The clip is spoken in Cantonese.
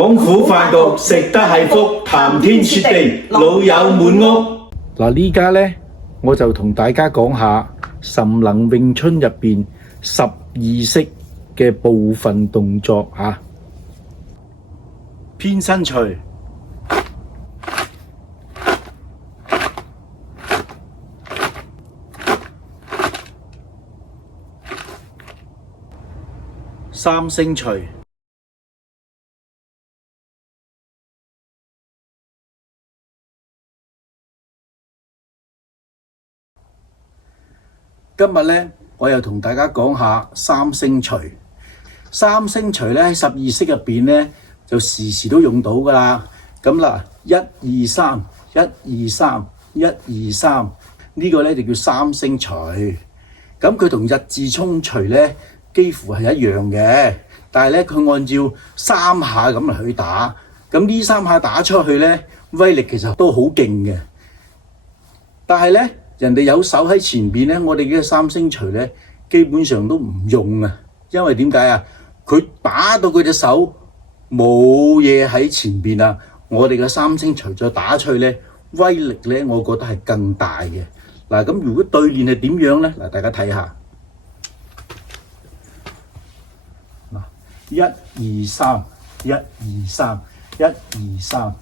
孔府飯局食得係福，談天說地，老友滿屋。嗱，呢家呢，我就同大家講下岑能詠春入邊12式嘅部分動作啊。偏身捶、三星捶、今日呢，我又同大家講下三星捶。三星捶呢喺12式入邊呢，就時時都用到噶啦。咁啦，1、2、3、1、2、3、1、2、3呢個呢就叫三星捶。咁佢同日字沖捶呢幾乎係一樣嘅，但係呢，佢按照3下咁嚟去打。咁呢3下打出去呢，威力其實都好勁嘅。但係呢，人哋有手喺前邊呢，我哋嘅三星捶呢基本上都唔用啊。因為點解啊？佢打到佢隻手冇嘢喺前邊啊，我哋嘅三星捶再打出去呢，威力呢，我覺得係更大嘅。嗱，咁如果對練係點樣呢？嗱，大家睇下，嗱，1、2、3、1、2、3、1、2、3。